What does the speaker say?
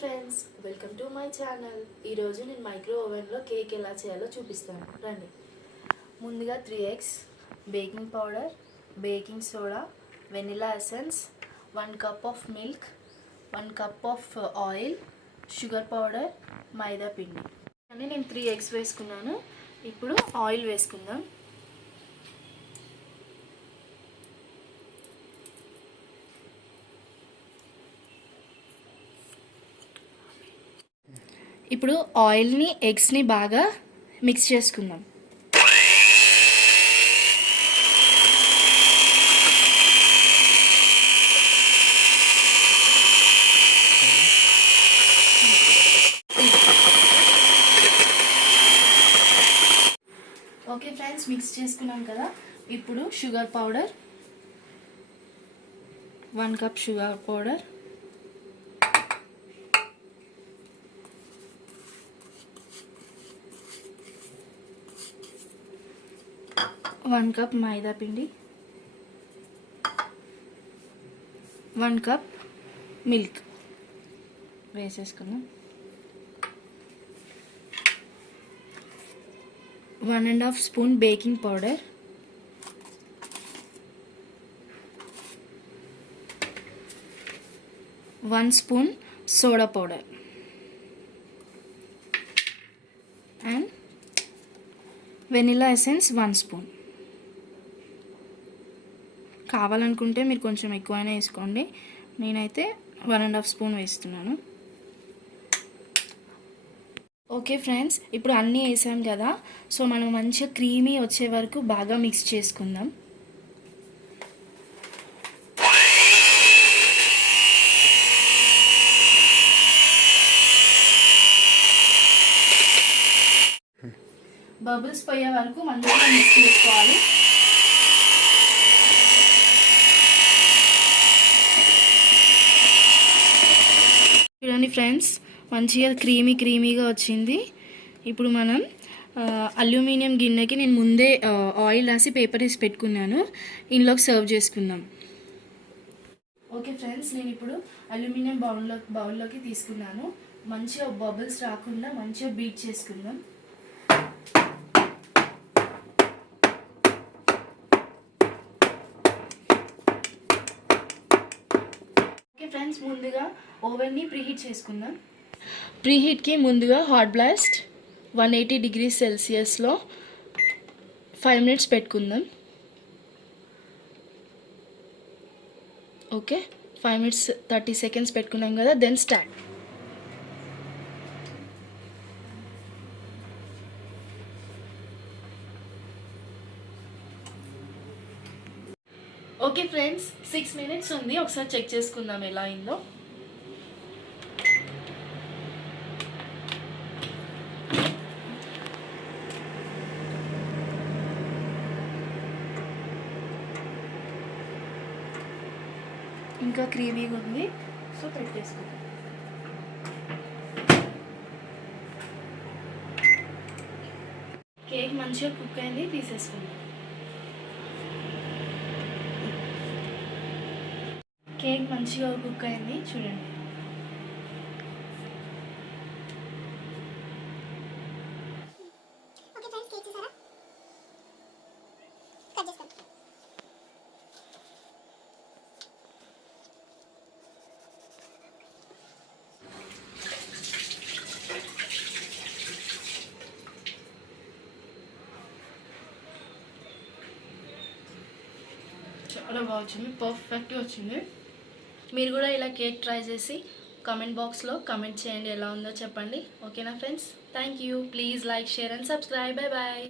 Friends, welcome to my channel. ఈరోజు నేను micro ఓవెన్లో కేక్ ఎలా చేయాలో చూపిస్తాను. రండి. ముందుగా 3 eggs, baking powder, baking soda, vanilla essence, 1 cup of milk, 1 cup of oil, sugar powder, maida పిండి. అని నేను 3 eggs వేసుకున్నాను. ఇప్పుడు ఆయిల్ వేసుకుందాం. ఇప్పుడు ఆయిల్ని ఎగ్స్ని బాగా మిక్స్ చేసుకుందాం. ఓకే ఫ్రెండ్స్, మిక్స్ చేసుకున్నాం కదా. ఇప్పుడు sugar powder, 1 cup sugar powder, 1 cup మైదా పిండి, 1 cup మిల్క్ వేసేసుకుందాం. 1.5 spoon baking powder, 1 spoon soda powder and vanilla essence 1 spoon. కావాలనుకుంటే మీరు కొంచెం ఎక్కువైనా వేసుకోండి. నేనైతే 1.5 స్పూన్ వేస్తున్నాను. ఓకే ఫ్రెండ్స్, ఇప్పుడు అన్నీ వేసాం కదా. సో మనం మంచిగా క్రీమీ వచ్చే వరకు బాగా మిక్స్ చేసుకుందాం. బబుల్స్ పోయే వరకు మంచిగా మిక్స్ చేసుకోవాలి. చూడండి ఫ్రెండ్స్, మంచిగా క్రీమీగా వచ్చింది. ఇప్పుడు మనం అల్యూమినియం గిన్నెకి నేను ముందే ఆయిల్ రాసి పేపర్ వేసి పెట్టుకున్నాను. ఇందులోకి సర్వ్ చేసుకుందాం. ఓకే ఫ్రెండ్స్, నేను ఇప్పుడు అల్యూమినియం బౌల్లోకి తీసుకున్నాను. మంచిగా బబుల్స్ రాకుండా మంచిగా బీట్ చేసుకుందాం. ఫ్రెండ్స్, ముందుగా ఓవెన్ని ప్రీహీట్ చేసుకుందాం. ప్రీహీట్కి ముందుగా హాట్ బ్లాస్ట్ 180 degrees సెల్సియస్లో 5 minutes పెట్టుకుందాం. ఓకే, 5 minutes 30 seconds పెట్టుకున్నాం కదా. Then start. Okay friends, 6 minutes ఉంది. ఒకసారి చెక్ చేసుకుందాం ఎలా అయిందో. ఇంకా క్రీమీగా ఉంది. సో పెట్టేసుకుందాం. కేక్ మంచిగా కుక్ అయింది, తీసేసుకుందాం. కేక్ మంచిగా కుక్ అయింది, చూడండి. చాలా బాగా వచ్చింది, పర్ఫెక్ట్గా వచ్చింది. మీరు కూడా ఇలా కేక్ ట్రై చేసి కామెంట్ బాక్స్లో కామెంట్ చేయండి, ఎలా ఉందో చెప్పండి. ఓకేనా friends, thank you. Please like, share and subscribe. Bye bye.